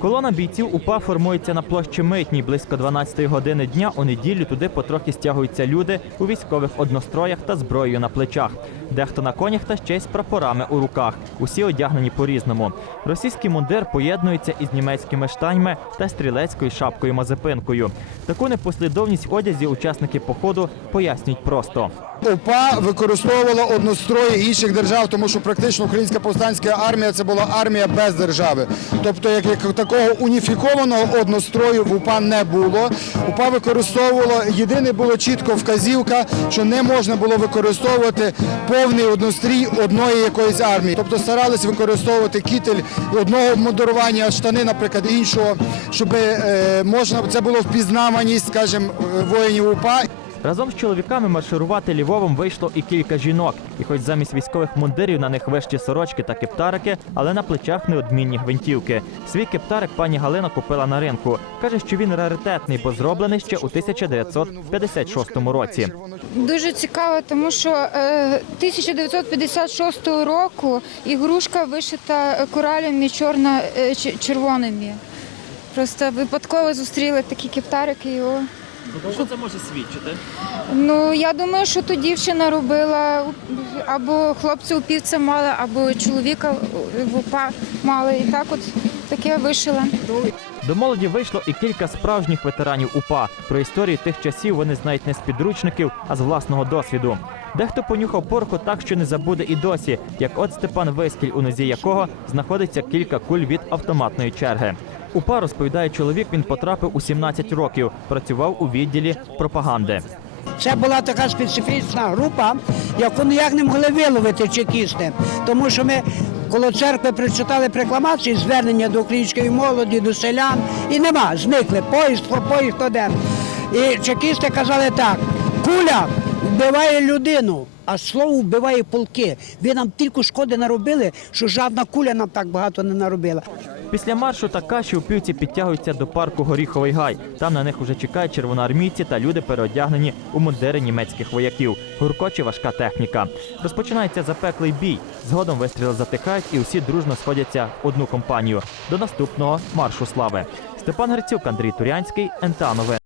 Колона бійців УПА формується на площі Митній. Близько 12 години дня у неділю туди потрохи стягуються люди у військових одностроях та зброєю на плечах. Дехто на конях та ще й з прапорами у руках. Усі одягнені по-різному. Російський мундир поєднується із німецькими штаньми та стрілецькою шапкою мазепинкою. Таку непослідовність одязі учасники походу пояснюють просто. УПА використовувала однострої інших держав, тому що практично українська повстанська армія це була армія без держави. Тобто, як такого уніфікованого однострою в УПА не було. УПА використовувало єдине було чітко вказівка, що не можна було використовувати повний однострій одної якоїсь армії. Тобто старались використовувати кітель одного обмундирування, штани, наприклад, іншого, щоб е, можна це було впізнаваність, скажімо, е, воїнів УПА. Разом з чоловіками марширувати Львовом вийшло і кілька жінок. І хоч замість військових мундирів на них вищі сорочки та кептарики, але на плечах неодмінні гвинтівки. Свій кептарик пані Галина купила на ринку. Каже, що він раритетний, бо зроблений ще у 1956 році. Дуже цікаво, тому що е, 1956 року ігрушка вишита коралями чорно-червоними. Просто випадково зустріли такі кептарики. і о. Що це може свідчити? Ну я думаю, що то дівчина робила або хлопці у півця мали, або чоловіка в УПА мали. І так от таке вишила. До молоді вийшло і кілька справжніх ветеранів УПА. Про історію тих часів вони знають не з підручників, а з власного досвіду. Дехто понюхав порку так, що не забуде і досі, як от Степан Вискіль, у нозі якого знаходиться кілька куль від автоматної черги. УПА розповідає чоловік, він потрапив у 17 років, працював у відділі пропаганди. Це була така специфічна група, яку ніяк не могли виловити чекісти, тому що ми коло церкви прочитали прекламації, звернення до української молоді, до селян, і нема, зникли. Поїзд, поїзд один. І чекісти казали так: куля вбиває людину, а слово вбиває полки. Ви нам тільки шкоди наробили, що жодна куля нам так багато не наробила. Після маршу та каші упівці підтягуються до парку Горіховий гай. Там на них уже чекають червоноармійці та люди, переодягнені у мундири німецьких вояків. Гуркоче важка техніка. Розпочинається запеклий бій. Згодом вистріли затихають і усі дружно сходяться в одну компанію. До наступного маршу слави. Степан Грицюк, Андрій Турянський, НТА Новини.